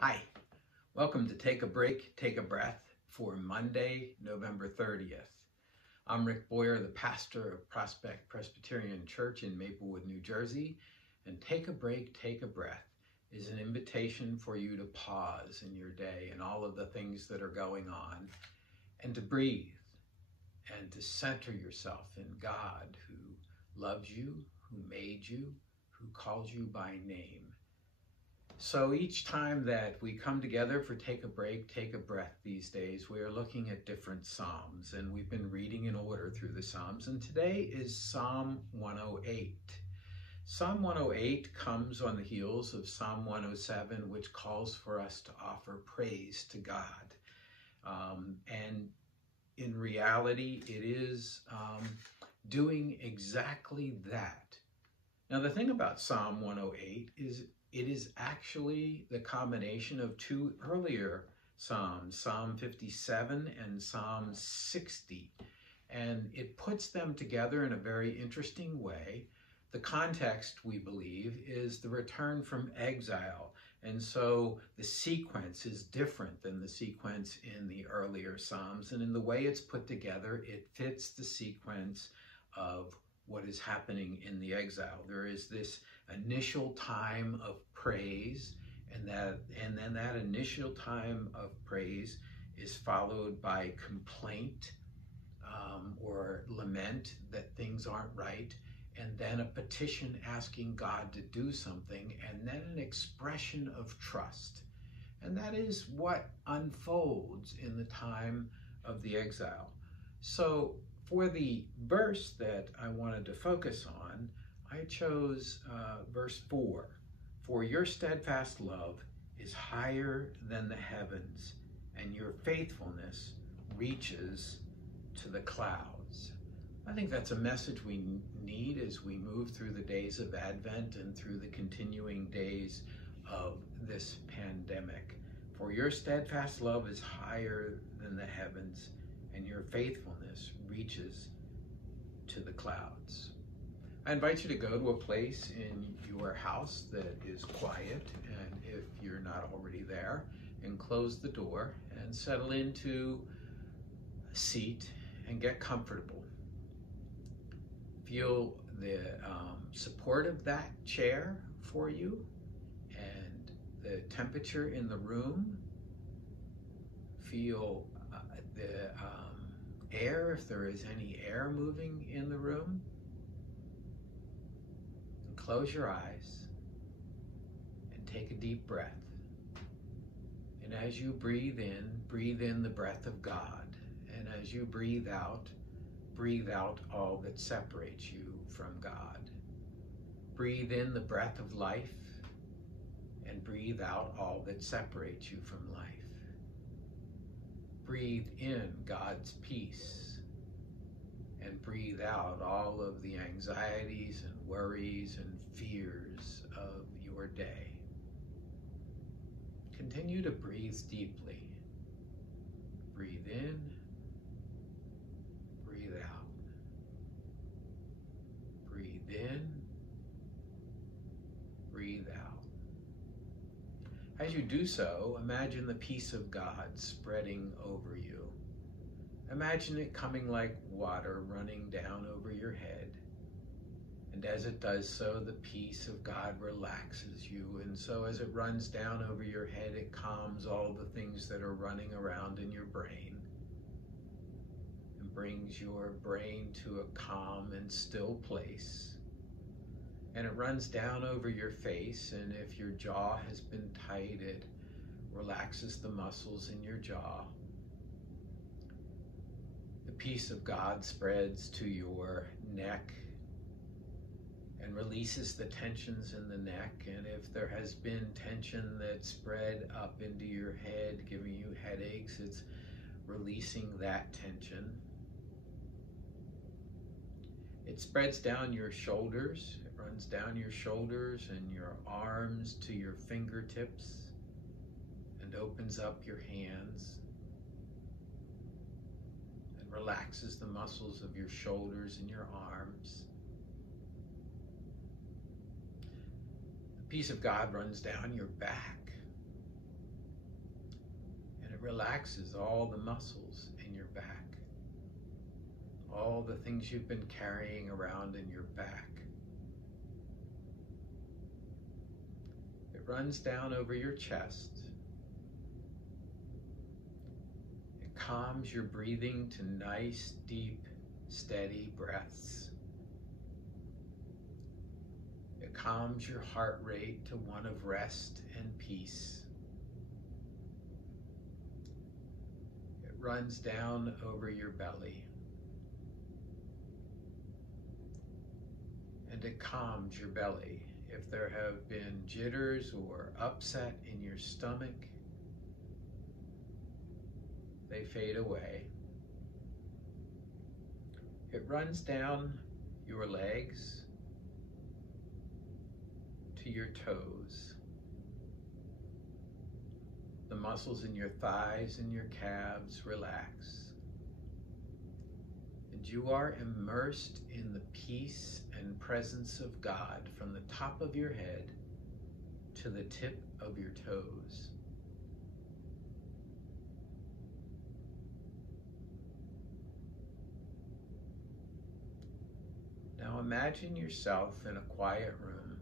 Hi, welcome to Take a Break, Take a Breath for Monday, November 30th. I'm Rick Boyer, the pastor of Prospect Presbyterian Church in Maplewood, New Jersey, and Take a Break, Take a Breath is an invitation for you to pause in your day and all of the things that are going on and to breathe and to center yourself in God who loves you, who made you, who calls you by name. So each time that we come together for Take a Break, Take a Breath these days, we are looking at different Psalms, and we've been reading in order through the Psalms, and today is Psalm 108. Psalm 108 comes on the heels of Psalm 107, which calls for us to offer praise to God. And in reality, it is doing exactly that. Now, the thing about Psalm 108 is it is actually the combination of two earlier Psalms, Psalm 57 and Psalm 60. And it puts them together in a very interesting way. The context, we believe, is the return from exile. And so the sequence is different than the sequence in the earlier Psalms. And in the way it's put together, it fits the sequence of what is happening in the exile. There is this initial time of praise, and then that initial time of praise is followed by complaint or lament that things aren't right, and then a petition asking God to do something, and then an expression of trust. And that is what unfolds in the time of the exile. So for the verse that I wanted to focus on, I chose verse 4. For your steadfast love is higher than the heavens, and your faithfulness reaches to the clouds. I think that's a message we need as we move through the days of Advent and through the continuing days of this pandemic. For your steadfast love is higher than the heavens, and your faithfulness reaches to the clouds. I invite you to go to a place in your house that is quiet, and if you're not already there, and close the door and settle into a seat and get comfortable. Feel the support of that chair for you and the temperature in the room. Feel the air, if there is any air moving in the room. And close your eyes and take a deep breath. And as you breathe in the breath of God. And as you breathe out all that separates you from God. Breathe in the breath of life and breathe out all that separates you from life. Breathe in God's peace and breathe out all of the anxieties and worries and fears of your day. Continue to breathe deeply. Breathe in, breathe out. Breathe in, breathe out. As you do so, imagine the peace of God spreading over you. Imagine it coming like water running down over your head. And as it does so, the peace of God relaxes you. And so as it runs down over your head, it calms all the things that are running around in your brain and brings your brain to a calm and still place. And it runs down over your face, and if your jaw has been tight, it relaxes the muscles in your jaw. The peace of God spreads to your neck and releases the tensions in the neck. And if there has been tension that spread up into your head, giving you headaches, it's releasing that tension. It spreads down your shoulders. It runs down your shoulders and your arms to your fingertips and opens up your hands and relaxes the muscles of your shoulders and your arms. The peace of God runs down your back relaxes all the muscles in your back, all the things you've been carrying around in your back. It runs down over your chest. It calms your breathing to nice, deep, steady breaths. It calms your heart rate to one of rest and peace. It runs down over your belly. And it calms your belly. If there have been jitters or upset in your stomach, they fade away. It runs down your legs to your toes. The muscles in your thighs and your calves relax. And you are immersed in the peace and presence of God from the top of your head to the tip of your toes. Now imagine yourself in a quiet room.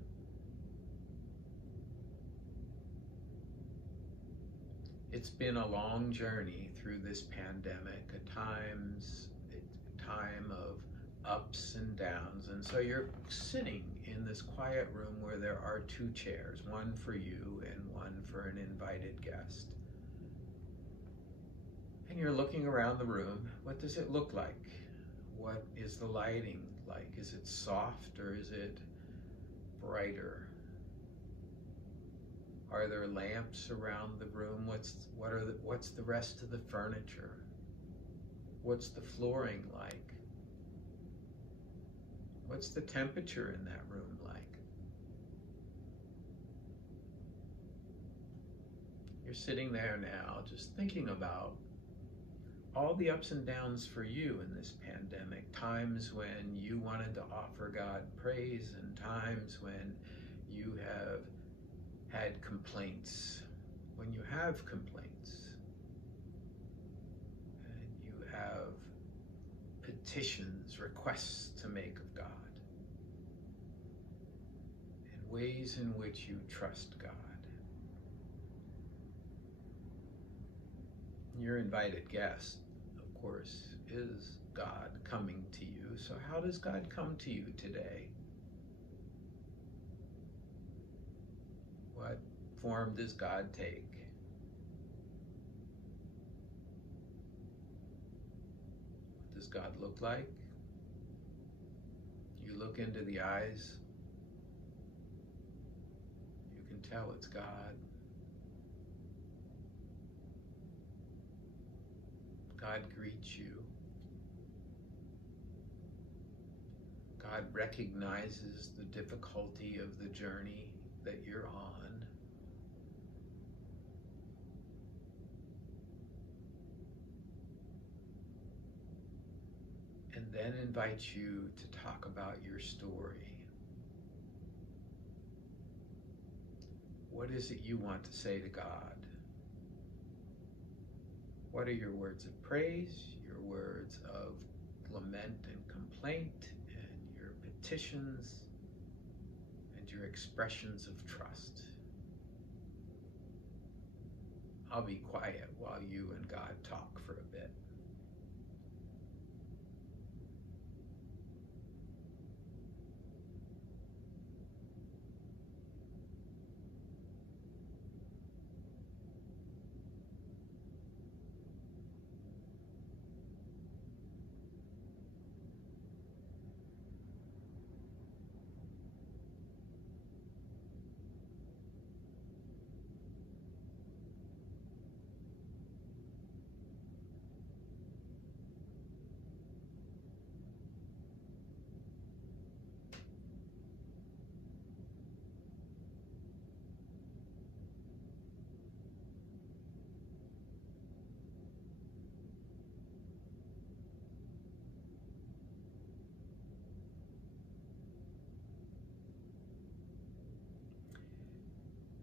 It's been a long journey through this pandemic, at times a time of ups and downs, and so you're sitting in this quiet room where there are two chairs, one for you and one for an invited guest. And you're looking around the room. What does it look like? What is the lighting like? Is it soft or is it brighter? Are there lamps around the room? What's the rest of the furniture? What's the flooring like? What's the temperature in that room like? You're sitting there now just thinking about all the ups and downs for you in this pandemic, times when you wanted to offer God praise and times when you have had complaints, when you have complaints, and you have petitions, requests to make of God, and ways in which you trust God. Your invited guest, of course, is God coming to you. So how does God come to you today? What form does God take? What does God look like? You look into the eyes, you can tell it's God. God greets you. God recognizes the difficulty of the journey that you're on. And then invites you to talk about your story. What is it you want to say to God? What are your words of praise, your words of lament and complaint, and your petitions, and your expressions of trust? I'll be quiet while you and God talk for a bit.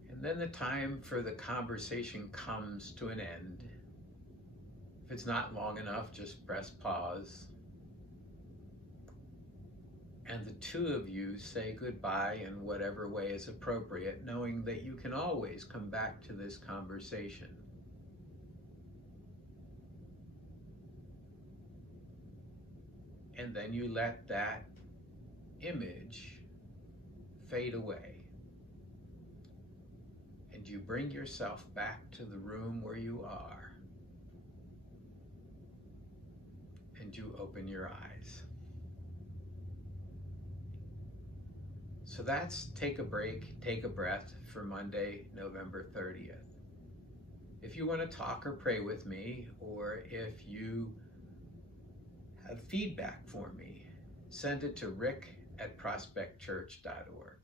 And then the time for the conversation comes to an end, it's not long enough, just press pause. And the two of you say goodbye in whatever way is appropriate, knowing that you can always come back to this conversation. And then you let that image fade away. And you bring yourself back to the room where you are. And you open your eyes. So that's Take a Break, Take a Breath for Monday, November 30th. If you want to talk or pray with me, or if you have feedback for me, send it to rick@prospectchurch.org.